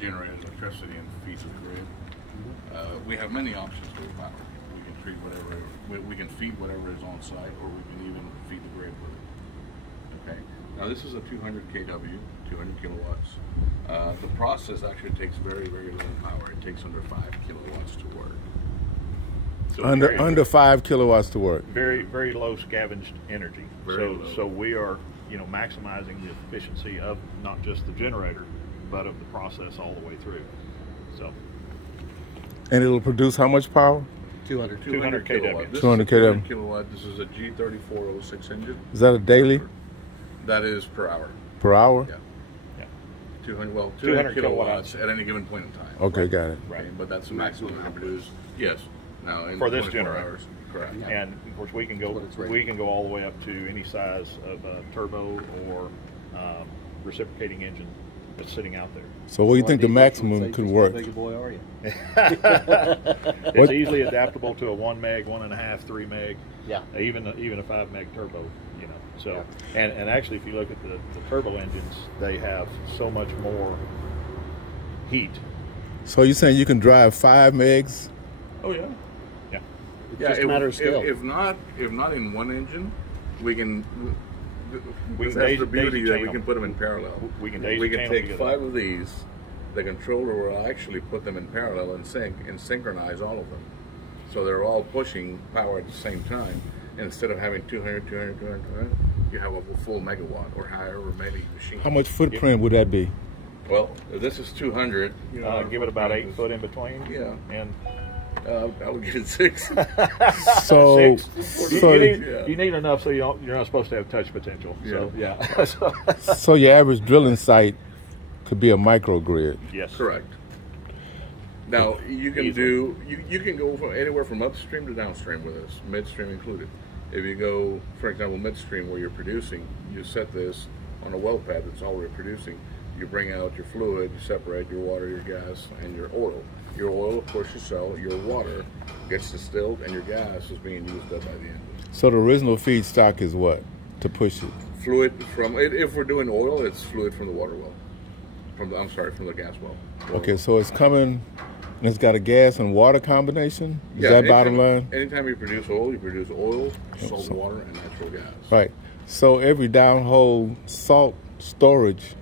generate electricity and feed the grid. We have many options with power. We can treat whatever, we can feed whatever is on site, or we can even feed the grid with it. Okay. Now this is a 200 kW, 200 kilowatts. The process actually takes very, very little power. It takes under 5 kilowatts to work. So under 5 kilowatts to work. Very, very low scavenged energy. Very low. So we are, maximizing the efficiency of not just the generator, but of the process all the way through. So. And it'll produce how much power? 200 kW. This 200 is a kW. kilowatt. This is a G3406 engine. Is that a daily? That is per hour. Per hour? Yeah. 200 kilowatts at any given point in time. Okay, right. got it. Right, but that's the maximum we can produce. Yes. Now in for this 24 generator. hours. Correct. And of course we can go all the way up to any size of a turbo or reciprocating engine that's sitting out there. So what do you think the maximum could work? How big a boy are you? It's easily adaptable to a 1 meg, 1.5, 3 meg. Yeah. Even a 5 meg turbo. So and actually, if you look at the turbo engines, they have so much more heat. So you're saying you can drive 5 megs? Oh yeah. Yeah. It's just a matter of scale. If not in one engine, we can. We can that's the beauty that we can put them in parallel. We can take 5 of these. The controller will actually put them in parallel and synchronize all of them, so they're all pushing power at the same time. Instead of having 200, 200, 200, 200, you have a full megawatt or higher or maybe machine. How much footprint would that be? Well, this is 200. Give it about 8 foot in between. Yeah. And I would give it 6. So, 6. You need enough so you're not supposed to have touch potential. So yeah. So your average drilling site could be a microgrid. Yes. Correct. Now you can you can go from anywhere from upstream to downstream with this, midstream included. If you go, for example, midstream where you're producing, you set this on a well pad that's already producing. You bring out your fluid, you separate your water, your gas, and your oil. Your oil, of course, you sell. Your water gets distilled, and your gas is being used up by the end. So the original feedstock is what to push it? Fluid from it. If we're doing oil, it's fluid from the water well. From the gas well. Okay, so it's coming. And it's got a gas and water combination? Is that bottom line? Anytime you produce oil, salt water, and natural gas. Right. So every downhole salt storage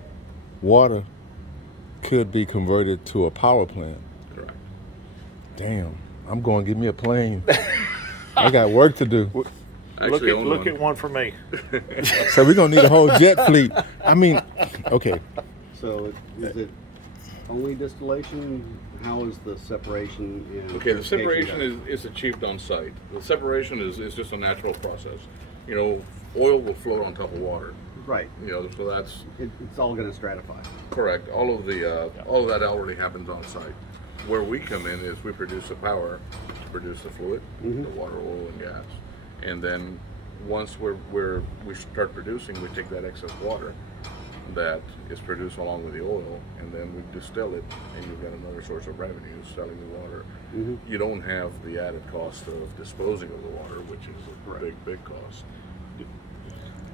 water could be converted to a power plant. Correct. Damn. I'm going to get me a plane. I got work to do. Look at one for me. So we're going to need a whole jet fleet. I mean, okay. So is it only distillation? How is the separation? Okay, the separation is achieved on site. The separation is just a natural process. Oil will float on top of water. Right. So that's it's all going to stratify. Correct. All of that already happens on site. Where we come in is we produce the power to produce the fluid, the water, oil, and gas, and then once we start producing, we take that excess water that is produced along with the oil, and then we distill it, and you've got another source of revenue selling the water. You don't have the added cost of disposing of the water, which is a big cost.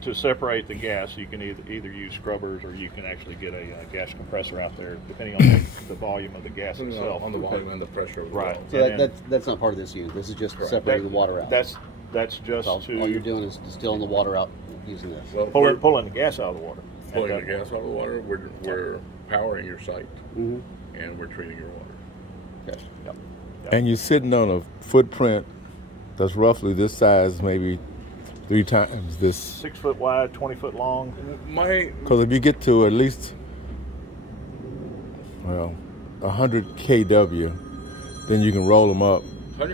To separate the gas, you can either use scrubbers, or you can actually get a gas compressor out there, depending on the volume of the gas itself. On the volume and the pressure of the right. well. So that's not part of this unit. This is just separating the water out. That's just all you're doing is distilling the water out using this. Well, pulling the gas out of the water. Pulling the gas out of the water, we're powering your site, and we're treating your water. Okay. Yep. And you're sitting on a footprint that's roughly this size, maybe 3 times this. 6 foot wide, 20 foot long. Because if you get to at least, 100 kW, then you can roll them up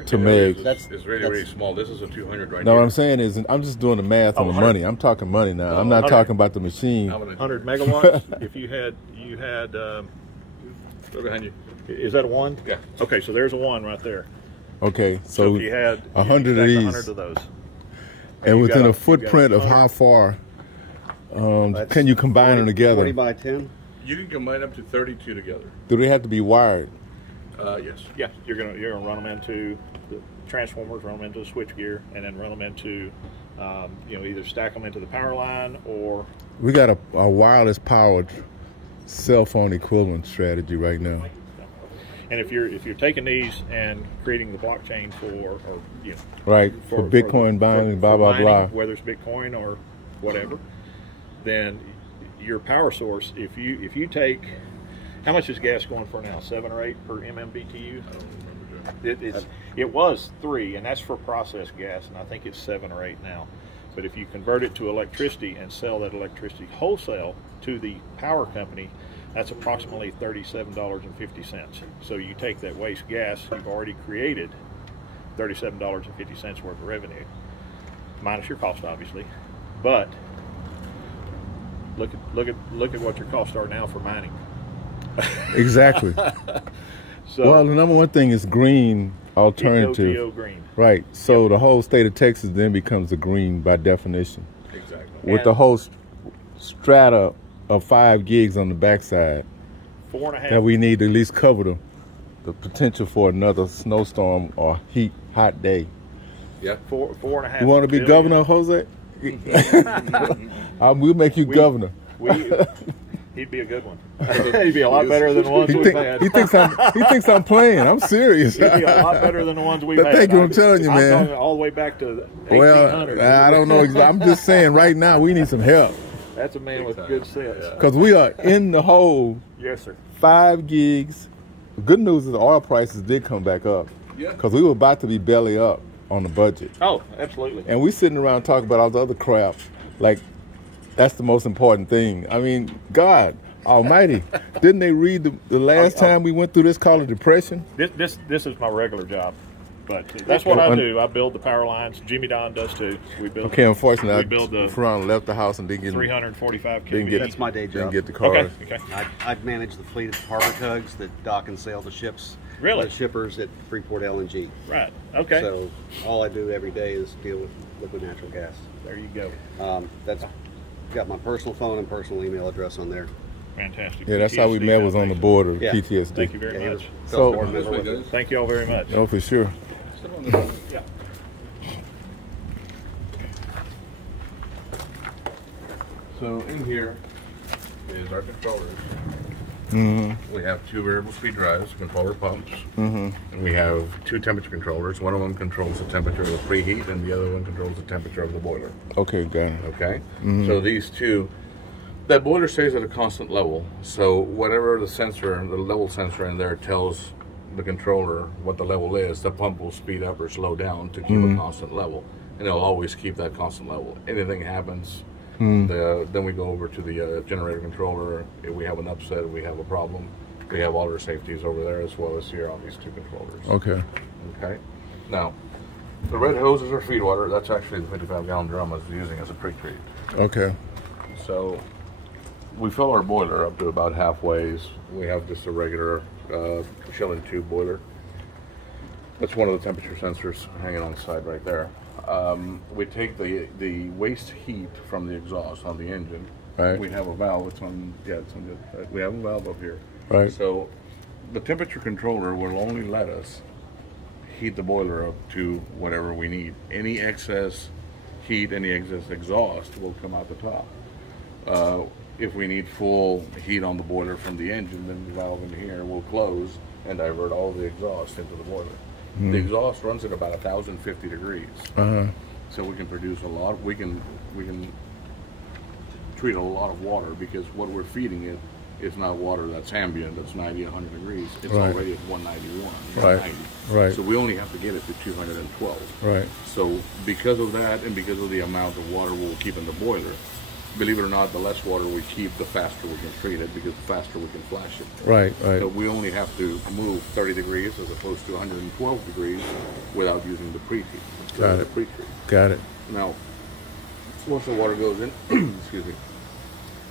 to meg. That's really small. This is a 200 right now. here. What I'm saying is, I'm just doing the math on the money. I'm talking money now. I'm not talking about the machine. 100 megawatts. If you had Go behind you. Is that a 1? Yeah. Okay, so there's a 1 right there. Okay, so if you had 100 of these, 100 of those, and within a footprint of how far can you combine them together? 40 by 10. You can combine up to 32 together. Do they have to be wired? Yes. Yeah, you're gonna run them into the transformers, run them into the switch gear, and then run them into, either stack them into the power line or. We got a wireless powered cell phone equivalent strategy right now. And if you're taking these and creating the blockchain for, or you know, Right, for Bitcoin buying, blah, blah, mining, blah. whether it's Bitcoin or whatever, then your power source, if you take, how much is gas going for now? 7 or 8 per MMBTU? It was 3, and that's for processed gas, and I think it's 7 or 8 now. But if you convert it to electricity and sell that electricity wholesale to the power company, that's approximately $37.50. So you take that waste gas, you've already created $37.50 worth of revenue, minus your cost, obviously. But look at what your costs are now for mining. Exactly. So, well, the number one thing is green alternative. ECO green. Right. So the whole state of Texas then becomes a green by definition. Exactly. With the whole strata of 5 gigs on the backside 4.5. that we need to at least cover the potential for another snowstorm or hot day. Yeah. 4.5. You want to be billion. governor, Jose? We'll make you governor. He'd be a good one. He'd be a lot better than the ones we've had. He thinks I'm playing. I'm serious. He'd be a lot better than the ones we've had. Thank you, I'm telling you, man. I'm going all the way back to 1800. Well, I don't know. I'm just saying right now we need some help. That's a man with good sense. Because we are in the hole. Yes, sir. 5 gigs. The good news is the oil prices did come back up. Yeah. Because we were about to be belly up on the budget. Oh, absolutely. And we sitting around talking about all the other crap. Like, that's the most important thing. I mean, God almighty. Didn't they read the last time we went through this called a depression? This is my regular job. But that's what I do. I build the power lines. Jimmy Don does too. We build. Okay, unfortunately, we build the Ferran left the house and didn't get 345 didn't get, That's my day didn't job. get the cars. Okay. I'd manage the fleet of harbor tugs that dock and sail the ships. Really? The shippers at Freeport LNG. Right. Okay. So all I do every day is deal with liquid natural gas. There you go. That's got my personal phone and personal email address on there. Fantastic. Yeah, that's how we PTSD met, was on the Foundation. board of Yeah. PTSD. Thank you very Yeah, much. So- This way, guys. Thank you all very much. Oh, for sure. Yeah. So in here is our controllers. Mm-hmm. We have 2 variable speed drives, controller pumps, Mm-hmm. and we have 2 temperature controllers. One of them controls the temperature of the preheat, and the other one controls the temperature of the boiler. Okay, got it. Okay, Mm-hmm. so these 2, that boiler stays at a constant level. So whatever the sensor, the level sensor in there tells the controller what the level is, the pump will speed up or slow down to keep a constant level, and it'll always keep that constant level. Anything happens, then we go over to the generator controller. If we have an upset, if we have a problem, we have all our safeties over there as well as here on these 2 controllers. Okay. Okay. Now, the red hose is our feed water. That's actually the 55-gallon drum I was using as a pre-treat. Okay. So we fill our boiler up to about halfway. We have just a regular chilling tube boiler. That's one of the temperature sensors hanging on the side right there. We take the waste heat from the exhaust on the engine. Right. We have a valve. It's on. Yeah, it's on the. We have a valve up here. Right. So the temperature controller will only let us heat the boiler up to whatever we need. Any excess heat, any excess exhaust will come out the top. If we need full heat on the boiler from the engine, then the valve in here will close and divert all the exhaust into the boiler. The exhaust runs at about 1,050 degrees, so we can produce a lot. We can treat a lot of water because what we're feeding it is not water that's ambient, that's 90, 100 degrees. It's Right. already at 191, Right. 190. Right. So we only have to get it to 212. Right. So because of that and because of the amount of water we'll keep in the boiler, believe it or not, the less water we keep, the faster we can treat it because the faster we can flash it. Right. Right. So we only have to move 30 degrees as opposed to 112 degrees without using the preheat. Got it. The pre-treat. Got it. Now, once the water goes in, excuse me,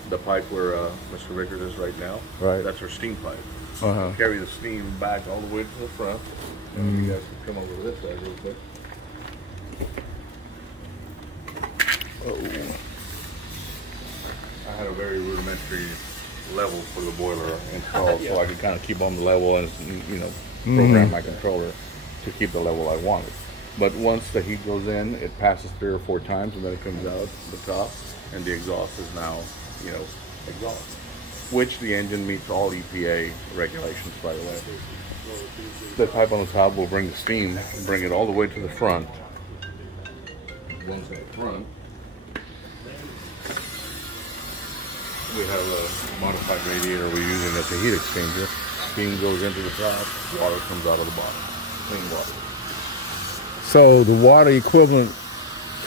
the pipe where Mr. Vickers is right now, Right. that's our steam pipe. Uh-huh. Carry the steam back all the way to the front. And you guys can come over to this side real quick. I had a very rudimentary level for the boiler installed, so I could kind of keep on the level and, you know, program my controller to keep the level I wanted. But once the heat goes in, it passes 3 or 4 times, and then it comes out the top, and the exhaust is now, you know, exhaust. which the engine meets all EPA regulations, by the way. The pipe on the top will bring the steam, bring it all the way to the front. Once at the front, we have a modified radiator we're using as a heat exchanger. Steam goes into the top, water comes out of the bottom, clean water. So the water equivalent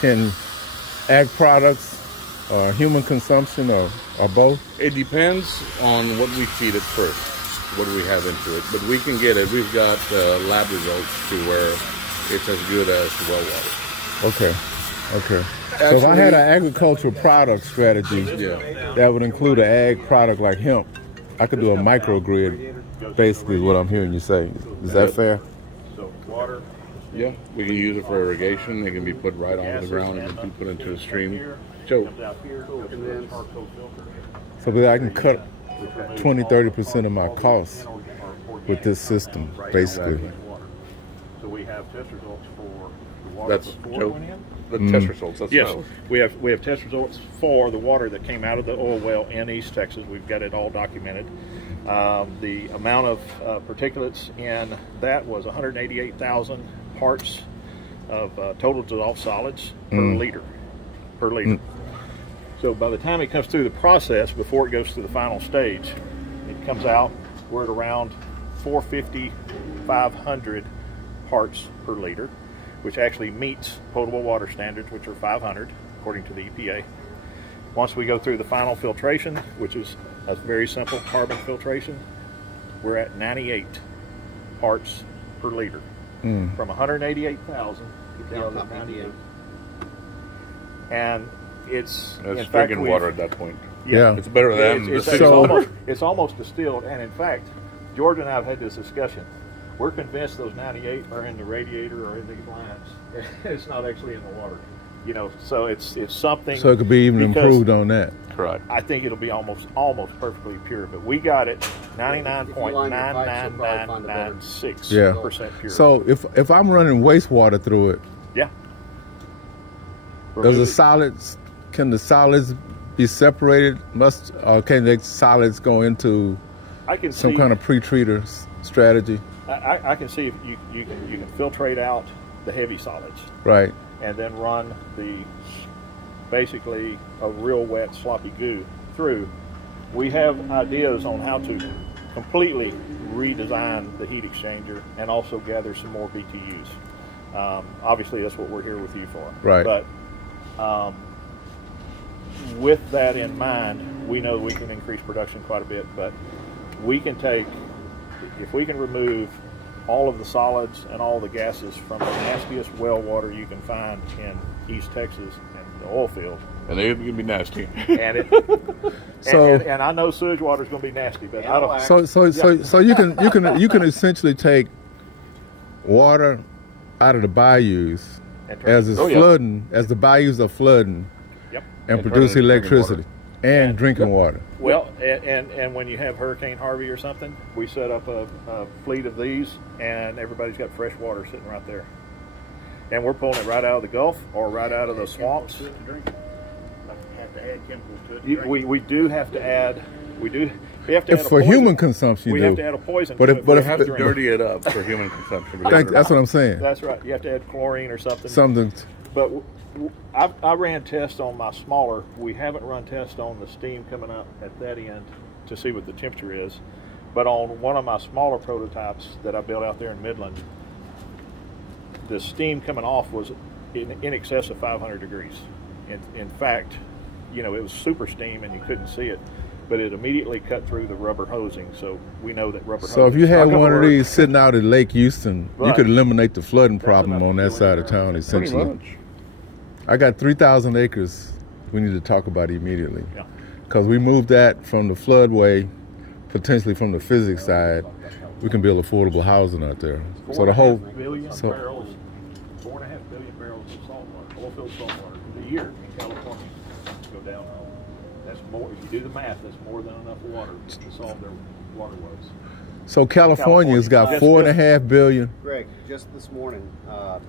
can ag products or human consumption or both? It depends on what we feed it first, what do we have into it. But we can get it. We've got lab results to where it's as good as well water. Okay, okay. So if I had an agricultural product strategy that would include an ag product like hemp, I could do a microgrid, basically is what I'm hearing you say. Is that fair? So water. Yeah, we can use it for irrigation. It can be put right onto the ground and be put into a stream. So that I can cut 20–30% of my costs with this system, basically. Exactly. So we have test results for the water That's before it went in. the test results. That's Yes, we have test results for the water that came out of the oil well in East Texas. We've got it all documented. The amount of particulates in that was 188,000 parts of total dissolved solids per liter. So by the time it comes through the process, before it goes to the final stage, it comes out, we're at around 450, 500 parts per liter, which actually meets potable water standards, which are 500, according to the EPA. Once we go through the final filtration, which is a very simple carbon filtration, we're at 98 parts per liter. From 188,000 down to 98. And it's drinking water at that point. Yeah. It's better than it's almost distilled. And in fact, George and I have had this discussion. We're convinced those 98 are in the radiator or in these lines. It's not actually in the water. You know, so it's something. So it could be even improved on that. Correct. I think it'll be almost perfectly pure. But we got it 99.99996% pure. So if I'm running wastewater through it, does the solids? Can the solids be separated? Or can the solids go into some kind of pre-treater strategy? I can see if you can filtrate out the heavy solids, right, and then run basically a real wet sloppy goo through. We have ideas on how to completely redesign the heat exchanger and also gather some more BTUs. Obviously, that's what we're here with you for. Right. But with that in mind, we know we can increase production quite a bit, but we can take, if we can remove all of the solids and all the gases from the nastiest well water you can find in East Texas and the oil field. And they're going to be nasty. And and I know sewage water is going to be nasty, but I don't. So you can essentially take water out of the bayous as it's flooding, as the bayous are flooding, and produce electricity and drinking water. Well, and when you have Hurricane Harvey or something, we set up a fleet of these, and everybody's got fresh water sitting right there. And we're pulling it right out of the Gulf or right out of the swamps. We do have to add. We have to add for human consumption. We have to add a poison. But if we have to dirty it up for human consumption. That's what I'm saying. That's right. You have to add chlorine or something. Something. But I ran tests on my smaller. We haven't run tests on the steam coming up at that end to see what the temperature is. But on one of my smaller prototypes that I built out there in Midland, the steam coming off was in excess of 500 degrees. In fact, you know, it was super steam and you couldn't see it, but it immediately cut through the rubber hosing. So we know that rubber hosing. So if you had one of these sitting out at Lake Houston, you could eliminate the flooding problem on that side of town, essentially. Pretty much. I got 3,000 acres we need to talk about immediately. Because we moved that from the floodway, potentially from the physics side, we can build affordable housing out there. So the whole... 4.5 billion barrels of salt water, oil field salt water, a year in California go down. That's more, if you do the math, that's more than enough water to solve their water woes. So California's got 4.5 billion. Greg, just this morning, well,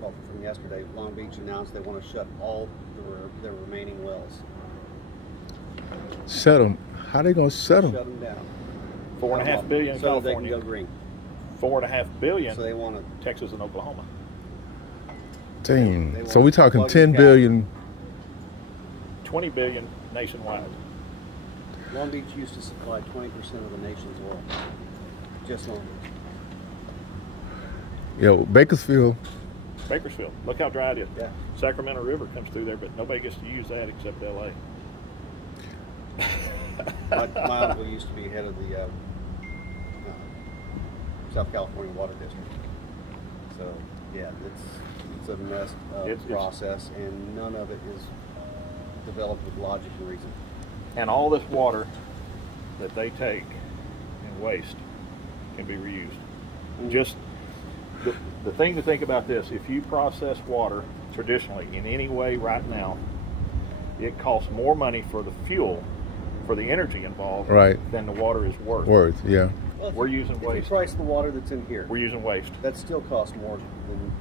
from yesterday, Long Beach announced they want to shut all their remaining wells. Shut them. How they gonna shut them? Shut them down. $4.5 billion in so they can California. go green. $4.5 billion. So they want to. Texas and Oklahoma. Dang. So we talking 10 billion. 20 billion nationwide. Long Beach used to supply 20% of the nation's oil. Just Long Beach. Yo, Bakersfield. Bakersfield. Look how dry it is. Yeah. Sacramento River comes through there, but nobody gets to use that except LA. My uncle used to be head of the South California Water District. So yeah, it's a messed up process, and none of it is developed with logic and reason. And all this water that they take and waste can be reused. Just the thing to think about this: if you process water traditionally in any way right now, it costs more money for the fuel, for the energy involved, than the water is worth. Yeah. Well, we're using waste. If you price the water that's in here, we're using waste. That still costs more than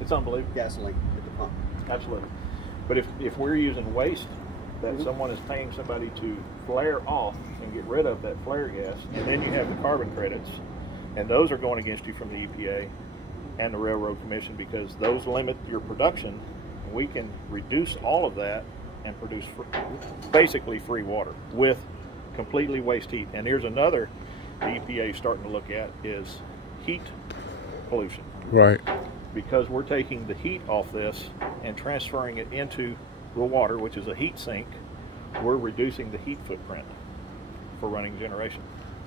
it's unbelievable. Gasoline at the pump. Absolutely. But if we're using waste that someone is paying somebody to flare off and get rid of that flare gas, and then you have the carbon credits, and those are going against you from the EPA and the Railroad Commission because those limit your production. We can reduce all of that and produce basically free water with completely waste heat. And here's another the EPA is starting to look at is heat pollution. Right. Because we're taking the heat off this and transferring it into the water, which is a heat sink, we're reducing the heat footprint for running generation.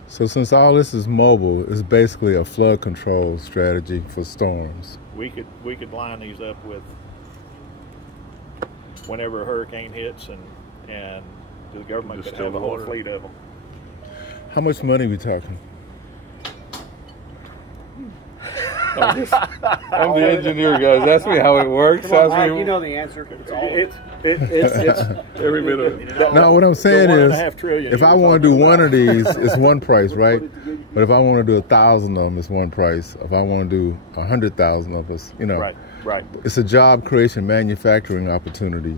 So since all this is mobile, it's basically a flood control strategy for storms. We could line these up with whenever a hurricane hits, and the government could have a whole fleet of them. How much money are we talking? I'm the engineer, guys. Ask me how it works. Come on, you know the answer. It's every bit of it. No, what I'm saying is, if I want to do one of these, it's one price, right? But if I want to do 1,000 of them, it's one price. If I want to do 100,000 of us, you know, right. It's a job creation, manufacturing opportunity.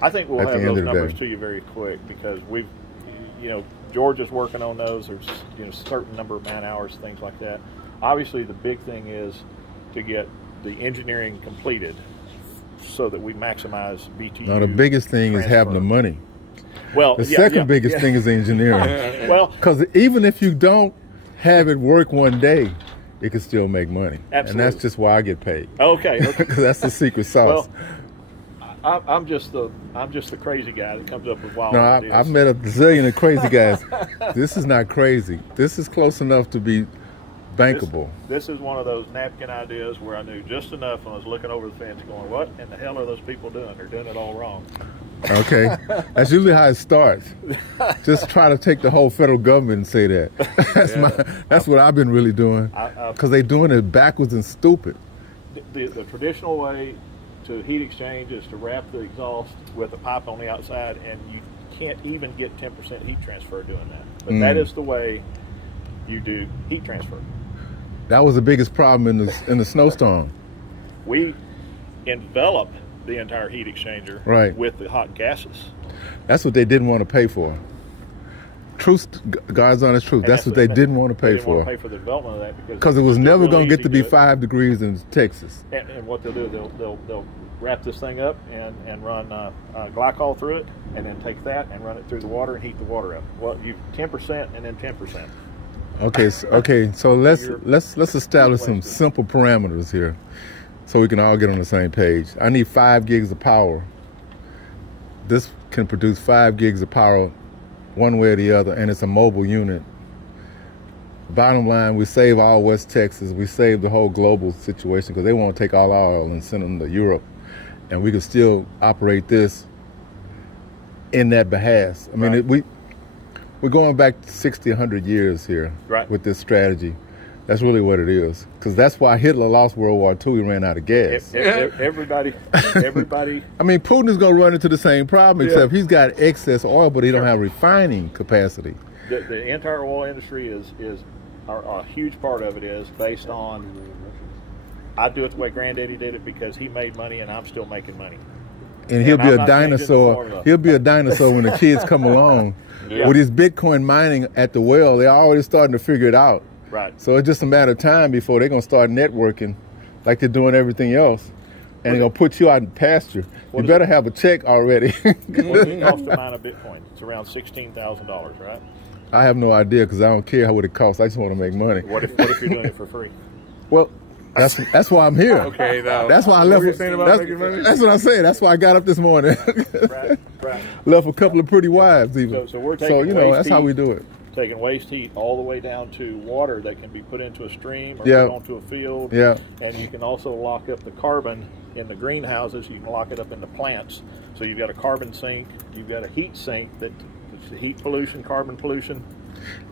I think we'll have those numbers to you very quick because we've, Georgia's working on those. There's, certain number of man hours, things like that. Obviously, the big thing is to get the engineering completed so that we maximize BTU. Now, the biggest thing is having the money. Well, the second biggest thing is engineering. Well, because even if you don't have it work one day, it can still make money. Absolutely. And that's just why I get paid. Okay. Because that's the secret sauce. Well, I'm just the crazy guy that comes up with wild ideas. I've met a bazillion of crazy guys. This is not crazy. This is close enough to be bankable. This is one of those napkin ideas where I knew just enough when I was looking over the fence going, what in the hell are those people doing? They're doing it all wrong. Okay. That's usually how it starts. Just try to take the whole federal government and say that. That's what I've been really doing. Because they're doing it backwards and stupid. The traditional way to heat exchange is to wrap the exhaust with a pipe on the outside, and you can't even get 10% heat transfer doing that. But that is the way you do heat transfer. That was the biggest problem in the snowstorm. We envelop the entire heat exchanger with the hot gases. That's what they didn't want to pay for. Truth, God's honest truth. That's what they didn't want to pay for. They didn't want to pay for the development of that because it was never going to get to be 5 degrees in Texas. And what they'll do, they'll wrap this thing up and run glycol through it, and then take that and run it through the water and heat the water up. Well, you 10% and then 10%. Okay. So let's establish some simple parameters here, so we can all get on the same page. I need 5 gigs of power. This can produce 5 gigs of power, one way or the other, and it's a mobile unit. Bottom line, we save all West Texas. We save the whole global situation because they want to take all our oil and send them to Europe, and we can still operate this in that behalf. I mean, we're going back 60, 100 years here with this strategy. That's really what it is. Because that's why Hitler lost World War II. He ran out of gas. Everybody. I mean, Putin is going to run into the same problem, except he's got excess oil, but he don't have refining capacity. The entire oil industry is a huge part of it is based on, I do it the way Granddaddy did it because he made money and I'm still making money. And he'll be a dinosaur. He'll be a dinosaur when the kids come along. Yeah. With his Bitcoin mining at the well, they're already starting to figure it out. Right. So it's just a matter of time before they're going to start networking like they're doing everything else. And they're going to put you out in pasture. You better have a check already. What does it cost to mine a Bitcoin? It's around $16,000, right? I have no idea because I don't care what it costs. I just want to make money. What if you're doing it for free? Well, that's why I'm here. Okay, now that's why I left. That's what I'm saying. That's why I got up this morning. Right. Left a couple of pretty wives even. So we're taking that's how we do it. Taking waste heat all the way down to water that can be put into a stream or Yeah. put onto a field. Yeah. And you can also lock up the carbon in the greenhouses. You can lock it up in the plants. So you've got a carbon sink. You've got a heat sink that's heat pollution, carbon pollution,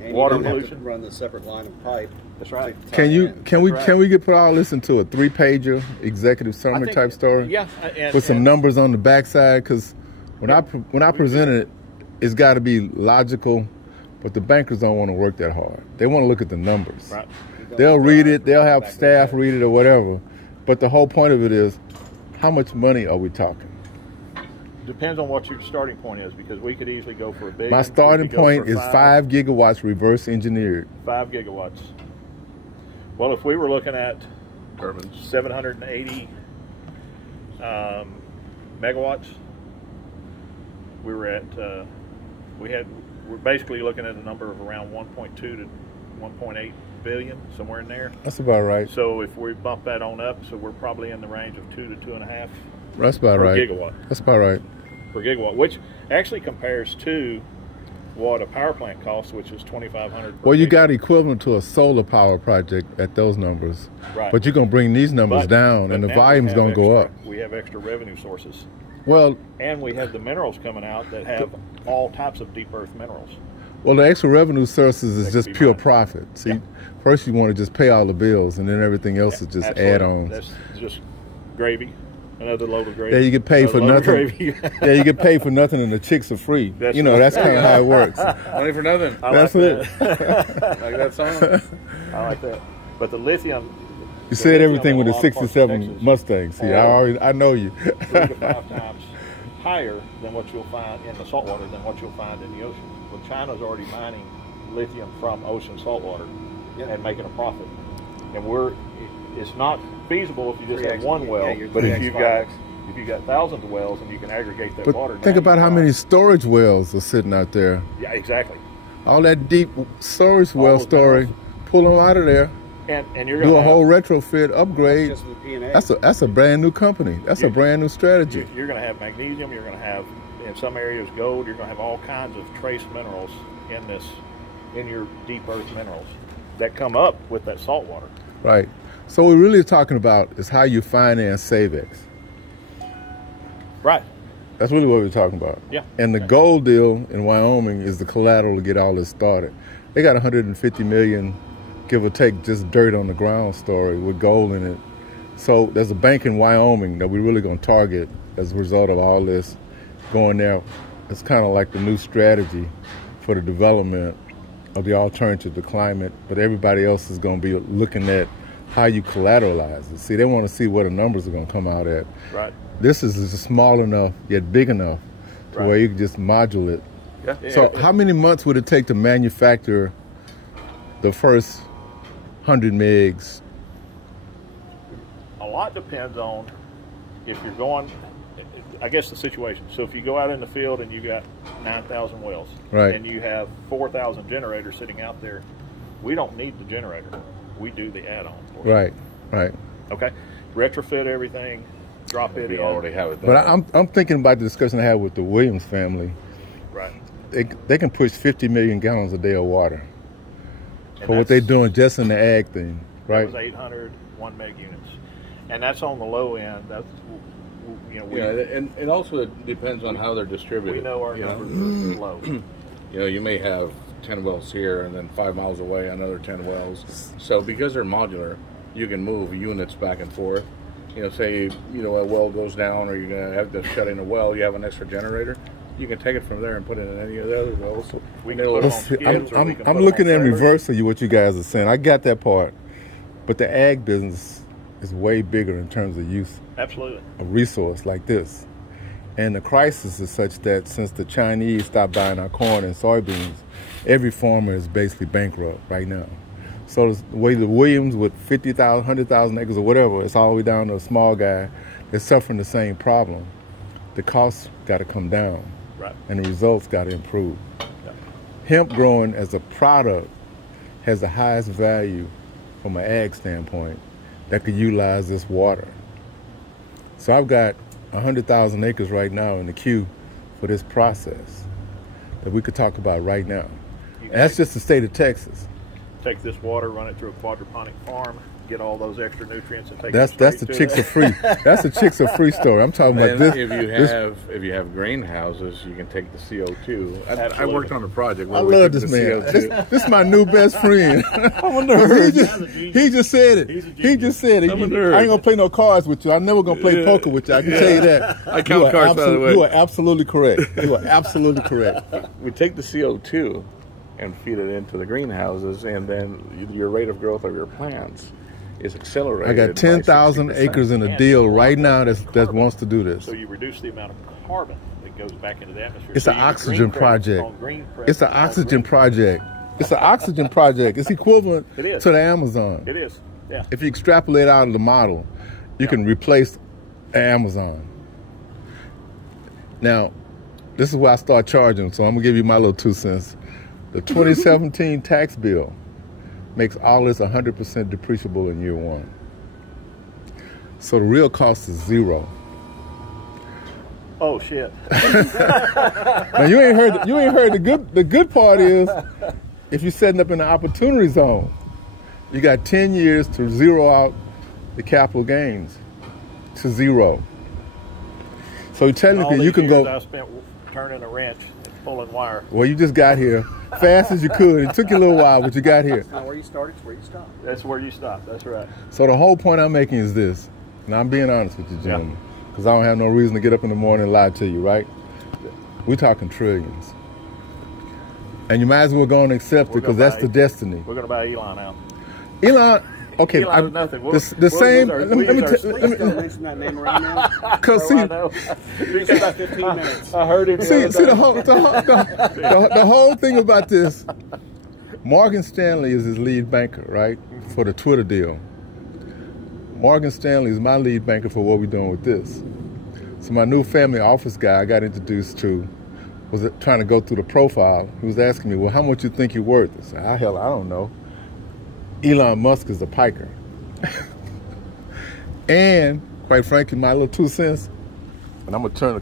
and water you don't pollution. have to run the separate line of pipe. That's right. Can we get put all this into a 3-pager executive summary type story? Yeah. With some numbers on the backside, because when I present it, it's got to be logical, but the bankers don't want to work that hard. They want to look at the numbers. Right. They'll read it. They'll have staff read it or whatever. But the whole point of it is, how much money are we talking? Depends on what your starting point is, because we could easily go for a big. My starting point is 5 gigawatts reverse engineered. 5 gigawatts. Well, if we were looking at turbines. 780 megawatts, we're basically looking at a number of around 1.2 to 1.8 billion, somewhere in there. That's about right. So if we bump that on up, so we're probably in the range of 2 to 2.5. That's about right. Per gigawatt. That's about right. Per gigawatt, which actually compares to what a power plant costs, which is $2,500. Well, you got equivalent to a solar power project at those numbers. Right. But you're going to bring these numbers down, and the volume's going to go up. We have extra revenue sources. Well, and we have the minerals coming out that have all types of deep earth minerals. Well, the extra revenue sources is just pure profit. See, first you want to just pay all the bills, and then everything else is just add-ons. That's just gravy. Another load of gravy. Yeah, you get paid for nothing. Yeah, you get paid for nothing, and the chicks are free. That's that's kind of how it works. Money for nothing. That's it. Like that song. I like that. But the lithium. You said everything with the '67 Mustang. See, I know you. 3 to 5 times higher than what you'll find in the saltwater than what you'll find in the ocean. Well, China's already mining lithium from ocean saltwater and making a profit, and it's not feasible if you just have one well, but if you've got thousands of wells and you can aggregate that water. Think about how many storage wells are sitting out there. Yeah, exactly. All that deep storage well story, pull them out of there. And you're do a whole retrofit upgrade. That's a brand new company. That's a brand new strategy. You're going to have magnesium. You're going to have in some areas gold. You're going to have all kinds of trace minerals in your deep earth minerals that come up with that salt water. Right. So what we're really talking about is how you finance SAVEX. Right. That's really what we're talking about. Yeah. And the gold deal in Wyoming is the collateral to get all this started. They got 150 million, give or take, just dirt on the ground story with gold in it. So there's a bank in Wyoming that we're really going to target as a result of all this going there. It's kind of like the new strategy for the development of the alternative to climate, but everybody else is going to be looking at how you collateralize it. See, they want to see where the numbers are going to come out at. Right. This is just small enough, yet big enough, to where you can just module it. Yeah. So how many months would it take to manufacture the first 100 megs? A lot depends on if you're going, I guess the situation. So if you go out in the field and you got 9,000 wells, and you have 4,000 generators sitting out there, we don't need the generator. We do the add-on. Right. Okay. Retrofit everything, drop it in. We already have it there. But I'm thinking about the discussion I had with the Williams family. Right. They can push 50 million gallons a day of water for what they're doing just in the ag thing, right? That was 800 1 meg units. And that's on the low end. That's, and it also depends on how they're distributed. We know our numbers are low. You may have 10 wells here and then 5 miles away another 10 wells. So because they're modular, you can move units back and forth. Say a well goes down or you're going to have to shut in a well, you have an extra generator. You can take it from there and put it in any of the other wells. We can put it on skids, I'm looking at reverse of what you guys are saying. I got that part. But the ag business is way bigger in terms of use Absolutely. a resource like this. And the crisis is such that since the Chinese stopped buying our corn and soybeans, every farmer is basically bankrupt right now. So the way the Williams with 50,000, 100,000 acres or whatever, it's all the way down to a small guy that's suffering the same problem. The costs got to come down, right, and the results got to improve. Yeah. Hemp growing as a product has the highest value from an ag standpoint that could utilize this water. So I've got 100,000 acres right now in the queue for this process that we could talk about right now. And that's just the state of Texas. Take this water, run it through a quadroponic farm, get all those extra nutrients, and take that's the Gsxi-Red. That's the Gsxi-Red story. I'm talking about this. If you have greenhouses, you can take the CO2. I worked on a project where I love this man. This is my new best friend. I'm a nerd. He just said it. He just said it. I ain't gonna play no cards with you. I'm never gonna play poker with you. I can tell you that. I count cards, by the way. You are absolutely correct. You are absolutely correct. We take the CO2 and feed it into the greenhouses, and then your rate of growth of your plants is accelerated. I got 10,000 acres in a deal right now that wants to do this. So you reduce the amount of carbon that goes back into the atmosphere. It's an oxygen project. It's an oxygen project. It's an oxygen project. It's equivalent to the Amazon. It is, yeah. If you extrapolate out of the model, you can replace Amazon. Now, this is where I start charging, so I'm gonna give you my little 2 cents. The 2017 tax bill makes all this 100% depreciable in year 1. So the real cost is 0. Oh shit! Now you ain't heard the good part is if you're setting up in the opportunity zone, you got 10 years to zero out the capital gains to 0. So technically you can go. I spent turning a wrench, pulling wire. Well, you just got here fast as you could. It took you a little while, but you got here. It's not where you started, it's where you stopped. That's where you stopped. That's right. So the whole point I'm making is this, and I'm being honest with you, gentlemen, because I don't have no reason to get up in the morning and lie to you, right? We're talking trillions. And you might as well go and accept it because that's the destiny. We're going to buy Elon out. Elon, okay. Elon nothing. The same. Let me don't mention that name right now. Because see, it's about 15 minutes. I heard it. See the whole thing about this. Morgan Stanley is his lead banker, right, for the Twitter deal. Morgan Stanley is my lead banker for what we're doing with this. So my new family office guy I got introduced to was trying to go through the profile. He was asking me, well, how much you think you're worth? I said, hell, I don't know. Elon Musk is a piker. And, quite frankly, my little 2 cents, and I'm going to turn the